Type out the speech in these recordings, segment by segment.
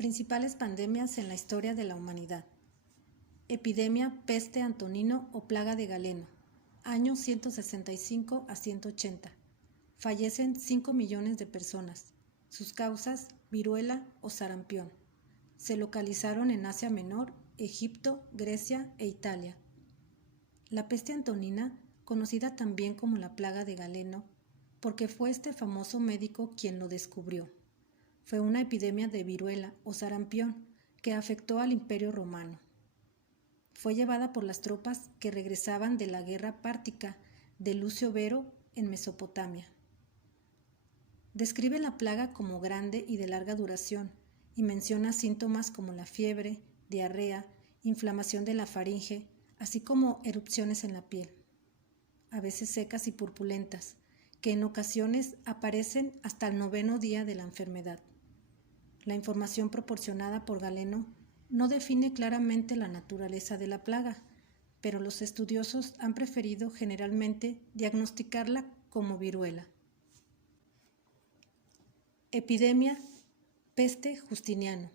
Principales pandemias en la historia de la humanidad. Epidemia peste antonino o plaga de Galeno, año 165 a 180. Fallecen 5 millones de personas. Sus causas, viruela o sarampión. Se localizaron en Asia Menor, Egipto, Grecia e Italia. La peste antonina, conocida también como la plaga de Galeno, porque fue este famoso médico quien lo descubrió. Fue una epidemia de viruela o sarampión que afectó al Imperio Romano. Fue llevada por las tropas que regresaban de la guerra pártica de Lucio Vero en Mesopotamia. Describe la plaga como grande y de larga duración y menciona síntomas como la fiebre, diarrea, inflamación de la faringe, así como erupciones en la piel, a veces secas y purpulentas, que en ocasiones aparecen hasta el 9º día de la enfermedad. La información proporcionada por Galeno no define claramente la naturaleza de la plaga, pero los estudiosos han preferido generalmente diagnosticarla como viruela. Epidemia peste Justiniano,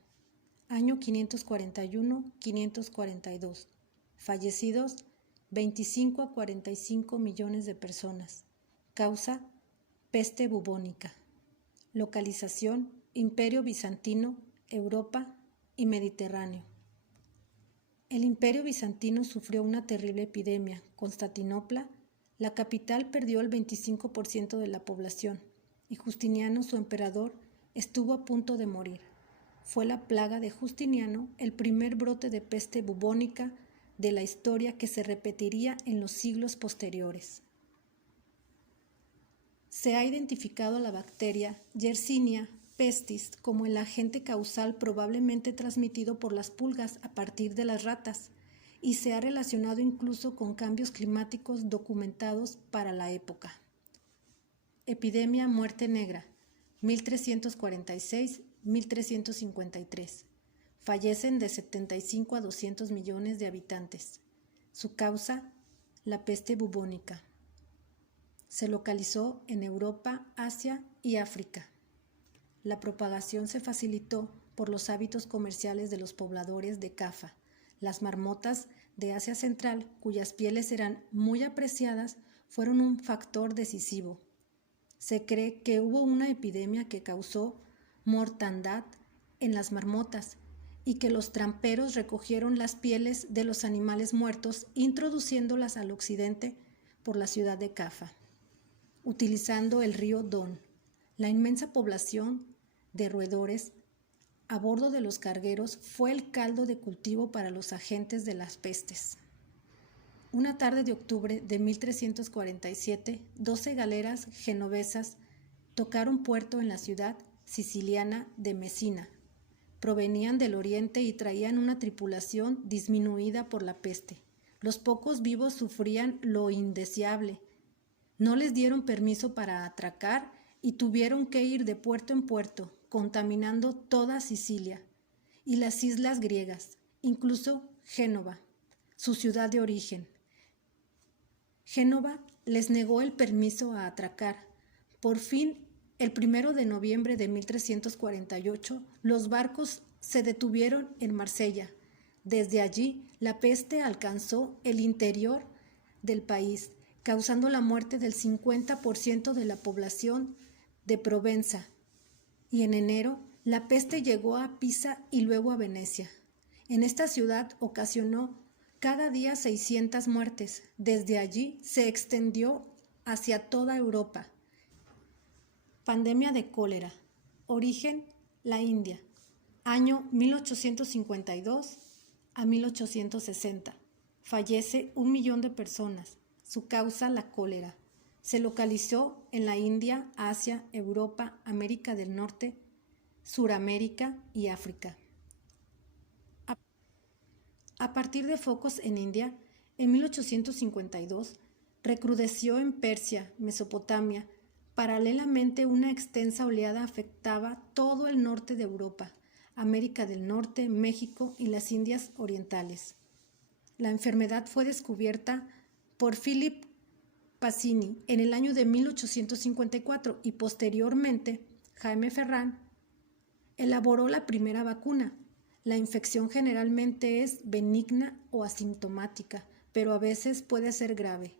año 541-542. Fallecidos 25 a 45 millones de personas. Causa peste bubónica. Localización Imperio Bizantino, Europa y Mediterráneo. El Imperio Bizantino sufrió una terrible epidemia. Constantinopla, la capital, perdió el 25% de la población y Justiniano, su emperador, estuvo a punto de morir. Fue la plaga de Justiniano el primer brote de peste bubónica de la historia que se repetiría en los siglos posteriores. Se ha identificado la bacteria Yersinia pestis como el agente causal probablemente transmitido por las pulgas a partir de las ratas y se ha relacionado incluso con cambios climáticos documentados para la época. Epidemia muerte negra, 1346-1353. Fallecen de 75 a 200 millones de habitantes. Su causa, la peste bubónica. Se localizó en Europa, Asia y África. La propagación se facilitó por los hábitos comerciales de los pobladores de Cafa, las marmotas de Asia Central, cuyas pieles eran muy apreciadas, fueron un factor decisivo. Se cree que hubo una epidemia que causó mortandad en las marmotas y que los tramperos recogieron las pieles de los animales muertos introduciéndolas al occidente por la ciudad de Cafa, utilizando el río Don. La inmensa población de roedores a bordo de los cargueros fue el caldo de cultivo para los agentes de las pestes. Una tarde de octubre de 1347, 12 galeras genovesas tocaron puerto en la ciudad siciliana de Mesina. Provenían del oriente y traían una tripulación disminuida por la peste. Los pocos vivos sufrían lo indeseable. No les dieron permiso para atracar y tuvieron que ir de puerto en puerto, contaminando toda Sicilia y las islas griegas, incluso Génova, su ciudad de origen. Génova les negó el permiso a atracar. Por fin, el 1 de noviembre de 1348, los barcos se detuvieron en Marsella. Desde allí, la peste alcanzó el interior del país, causando la muerte del 50% de la población de Provenza. Y en enero, la peste llegó a Pisa y luego a Venecia. En esta ciudad ocasionó cada día 600 muertes. Desde allí se extendió hacia toda Europa. Pandemia de cólera. Origen, la India. Año 1852 a 1860. Fallece 1 millón de personas. Su causa, la cólera. Se localizó en la India, Asia, Europa, América del Norte, Suramérica y África. A partir de focos en India, en 1852, recrudeció en Persia, Mesopotamia. Paralelamente, una extensa oleada afectaba todo el norte de Europa, América del Norte, México y las Indias Orientales. La enfermedad fue descubierta por Philip Pasini en el año de 1854 y posteriormente Jaime Ferran Elaboró la primera vacuna. La infección generalmente es benigna o asintomática, pero a veces puede ser grave.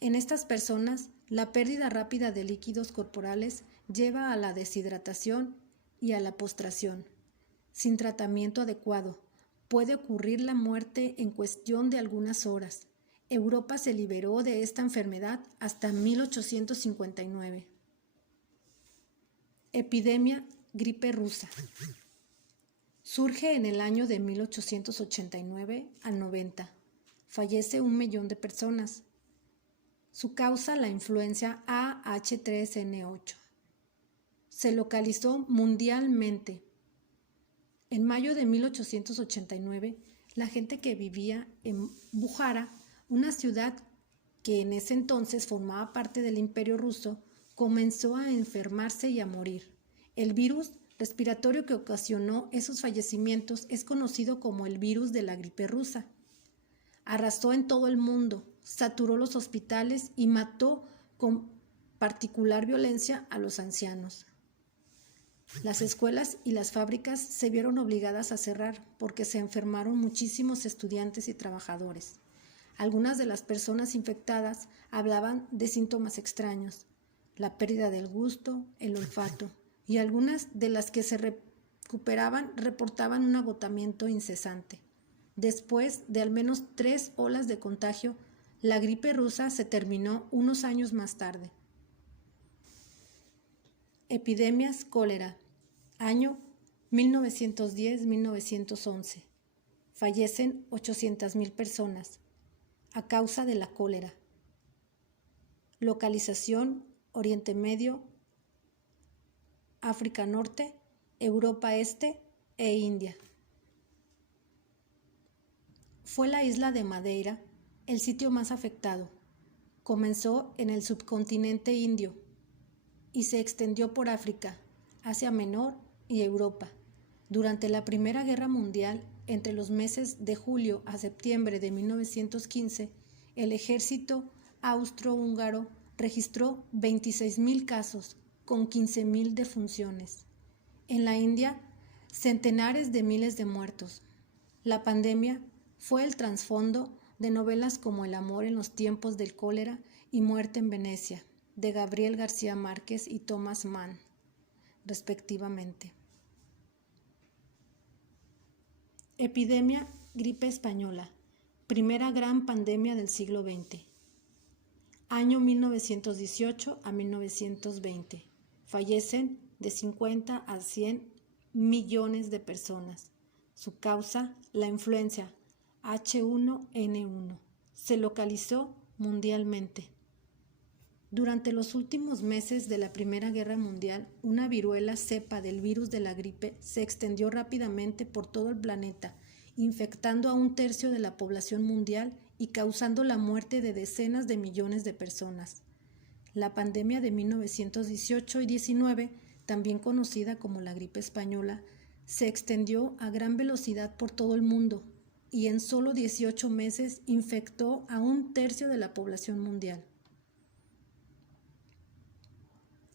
En estas personas, la pérdida rápida de líquidos corporales lleva a la deshidratación y a la postración. Sin tratamiento adecuado, puede ocurrir la muerte en cuestión de algunas horas. Europa se liberó de esta enfermedad hasta 1859. Epidemia gripe rusa. Surge en el año de 1889 al 90. Fallece 1 millón de personas. Su causa, la influenza AH3N8. Se localizó mundialmente. En mayo de 1889, la gente que vivía en Bujará, una ciudad que en ese entonces formaba parte del Imperio Ruso, comenzó a enfermarse y a morir. El virus respiratorio que ocasionó esos fallecimientos es conocido como el virus de la gripe rusa. Arrasó en todo el mundo, saturó los hospitales y mató con particular violencia a los ancianos. Las escuelas y las fábricas se vieron obligadas a cerrar porque se enfermaron muchísimos estudiantes y trabajadores. Algunas de las personas infectadas hablaban de síntomas extraños, la pérdida del gusto, el olfato, y algunas de las que se recuperaban reportaban un agotamiento incesante. Después de al menos 3 olas de contagio, la gripe rusa se terminó unos años más tarde. Epidemias cólera. Año 1910-1911. Fallecen 800,000 personas a causa de la cólera. Localización: Oriente Medio, África Norte, Europa Este e India. Fue la isla de Madeira el sitio más afectado. Comenzó en el subcontinente indio y se extendió por África, Asia Menor y Europa. Durante la Primera Guerra Mundial, entre los meses de julio a septiembre de 1915, el ejército austrohúngaro registró 26,000 casos con 15,000 defunciones. En la India, centenares de miles de muertos. La pandemia fue el trasfondo de novelas como El amor en los tiempos del cólera y Muerte en Venecia, de Gabriel García Márquez y Thomas Mann, respectivamente. Epidemia gripe española, primera gran pandemia del siglo XX. Año 1918 a 1920. Fallecen de 50 a 100 millones de personas. Su causa, la influenza H1N1. Se localizó mundialmente. Durante los últimos meses de la Primera Guerra Mundial, una viruela cepa del virus de la gripe se extendió rápidamente por todo el planeta, infectando a 1/3 de la población mundial y causando la muerte de decenas de millones de personas. La pandemia de 1918 y 19, también conocida como la gripe española, se extendió a gran velocidad por todo el mundo y en solo 18 meses infectó a 1/3 de la población mundial.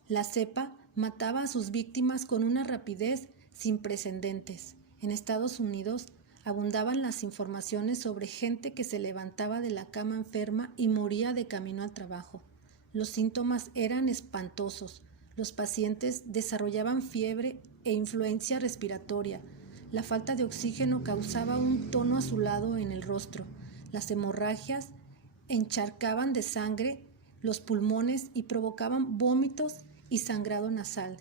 La cepa mataba a sus víctimas con una rapidez sin precedentes. En Estados Unidos abundaban las informaciones sobre gente que se levantaba de la cama enferma y moría de camino al trabajo. Los síntomas eran espantosos. Los pacientes desarrollaban fiebre e influencia respiratoria. La falta de oxígeno causaba un tono azulado en el rostro. Las hemorragias encharcaban de sangre los pulmones y provocaban vómitos y sangrado nasal,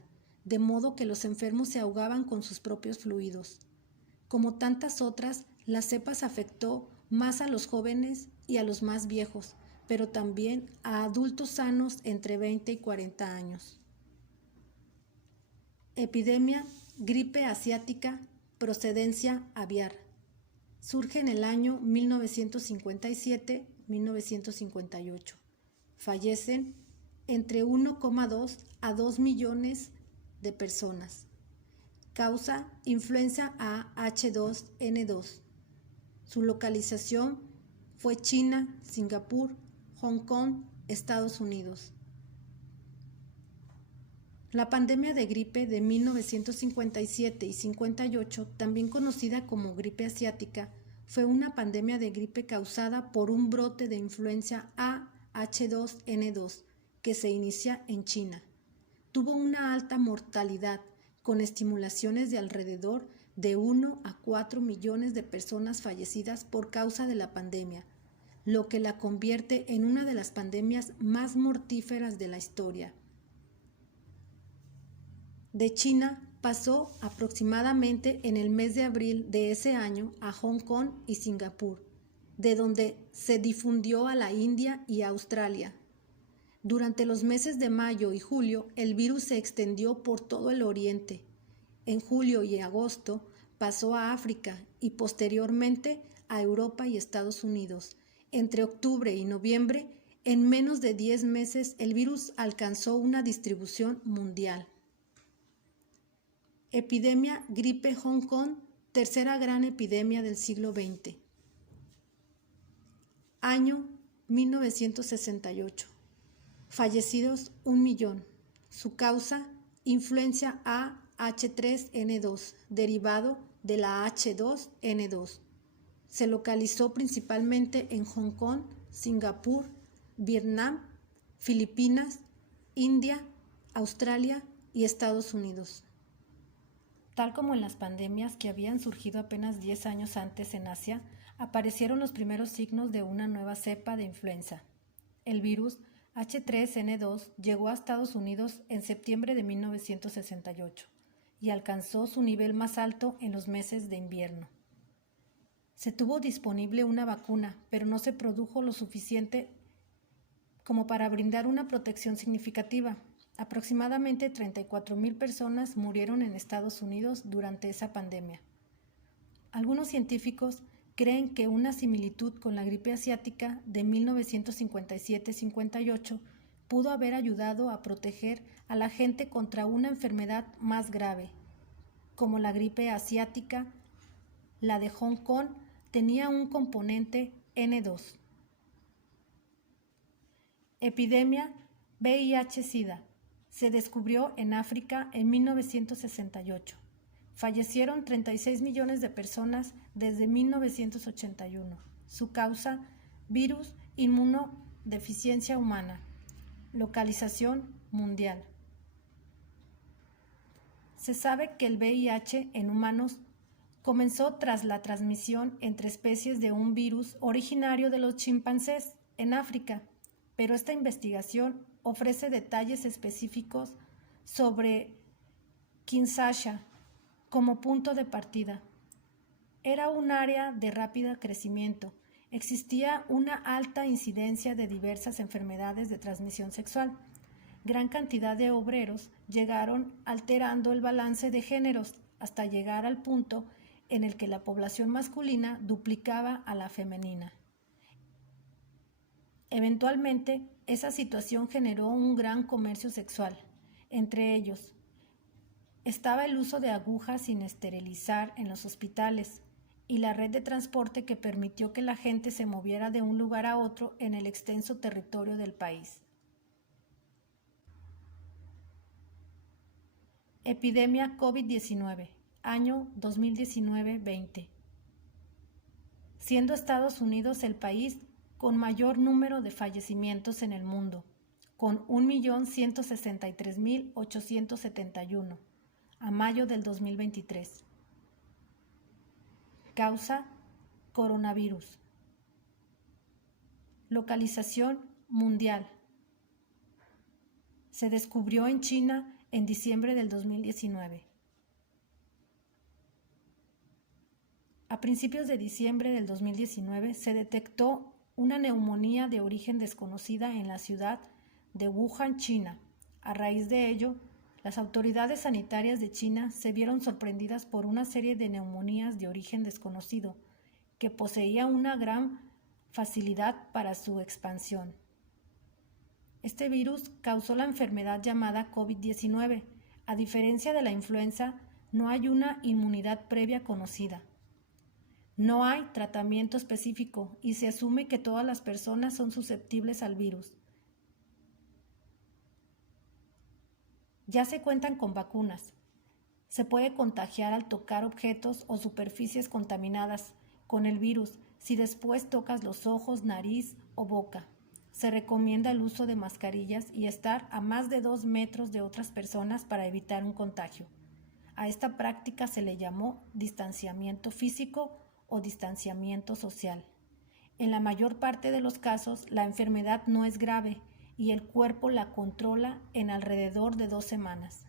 de modo que los enfermos se ahogaban con sus propios fluidos. Como tantas otras, la cepa afectó más a los jóvenes y a los más viejos, pero también a adultos sanos entre 20 y 40 años. Epidemia gripe asiática, procedencia aviar. Surge en el año 1957-1958. Fallecen entre 1,2 a 2 millones de personas. Causa influenza H2N2. Su localización fue China, Singapur, Hong Kong, Estados Unidos. La pandemia de gripe de 1957 y 58, también conocida como gripe asiática, fue una pandemia de gripe causada por un brote de influenza A H2N2 que se inicia en China. Tuvo una alta mortalidad, con estimulaciones de alrededor de 1 a 4 millones de personas fallecidas por causa de la pandemia, lo que la convierte en una de las pandemias más mortíferas de la historia. De China pasó aproximadamente en el mes de abril de ese año a Hong Kong y Singapur, de donde se difundió a la India y a Australia. Durante los meses de mayo y julio, el virus se extendió por todo el oriente. En julio y agosto pasó a África y posteriormente a Europa y Estados Unidos. Entre octubre y noviembre, en menos de 10 meses, el virus alcanzó una distribución mundial. Epidemia gripe Hong Kong, tercera gran epidemia del siglo XX. Año 1968. Fallecidos 1 millón. Su causa, influenza A H3N2, derivado de la H2N2. Se localizó principalmente en Hong Kong, Singapur, Vietnam, Filipinas, India, Australia y Estados Unidos. Tal como en las pandemias que habían surgido apenas 10 años antes en Asia, aparecieron los primeros signos de una nueva cepa de influenza. El virus H3N2 llegó a Estados Unidos en septiembre de 1968 y alcanzó su nivel más alto en los meses de invierno. Se tuvo disponible una vacuna, pero no se produjo lo suficiente como para brindar una protección significativa. Aproximadamente 34,000 personas murieron en Estados Unidos durante esa pandemia. Algunos científicos creen que una similitud con la gripe asiática de 1957-58 pudo haber ayudado a proteger a la gente contra una enfermedad más grave. Como la gripe asiática, la de Hong Kong tenía un componente N2. Epidemia VIH-Sida. Se descubrió en África en 1968. Fallecieron 36 millones de personas desde 1981. Su causa, virus inmunodeficiencia humana. Localización mundial. Se sabe que el VIH en humanos comenzó tras la transmisión entre especies de un virus originario de los chimpancés en África, pero esta investigación ofrece detalles específicos sobre Kinshasa como punto de partida. Era un área de rápido crecimiento. Existía una alta incidencia de diversas enfermedades de transmisión sexual. Gran cantidad de obreros llegaron alterando el balance de géneros hasta llegar al punto en el que la población masculina duplicaba a la femenina. Eventualmente, esa situación generó un gran comercio sexual. Entre ellos, estaba el uso de agujas sin esterilizar en los hospitales y la red de transporte que permitió que la gente se moviera de un lugar a otro en el extenso territorio del país. Epidemia COVID-19, año 2019-20. Siendo Estados Unidos el país con mayor número de fallecimientos en el mundo, con 1.163.871 a mayo del 2023. Causa: coronavirus. Localización mundial. Se descubrió en China en diciembre del 2019. A principios de diciembre del 2019 se detectó una neumonía de origen desconocida en la ciudad de Wuhan, China. A raíz de ello, las autoridades sanitarias de China se vieron sorprendidas por una serie de neumonías de origen desconocido que poseía una gran facilidad para su expansión. Este virus causó la enfermedad llamada COVID-19. A diferencia de la influenza, no hay una inmunidad previa conocida. No hay tratamiento específico y se asume que todas las personas son susceptibles al virus. Ya se cuentan con vacunas. Se puede contagiar al tocar objetos o superficies contaminadas con el virus si después tocas los ojos, nariz o boca. Se recomienda el uso de mascarillas y estar a más de 2 metros de otras personas para evitar un contagio. A esta práctica se le llamó distanciamiento físico o distanciamiento social. En la mayor parte de los casos, la enfermedad no es grave y el cuerpo la controla en alrededor de 2 semanas.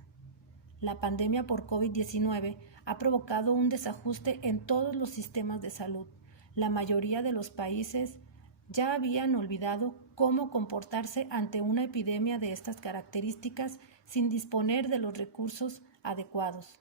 La pandemia por COVID-19 ha provocado un desajuste en todos los sistemas de salud. La mayoría de los países ya habían olvidado cómo comportarse ante una epidemia de estas características sin disponer de los recursos adecuados.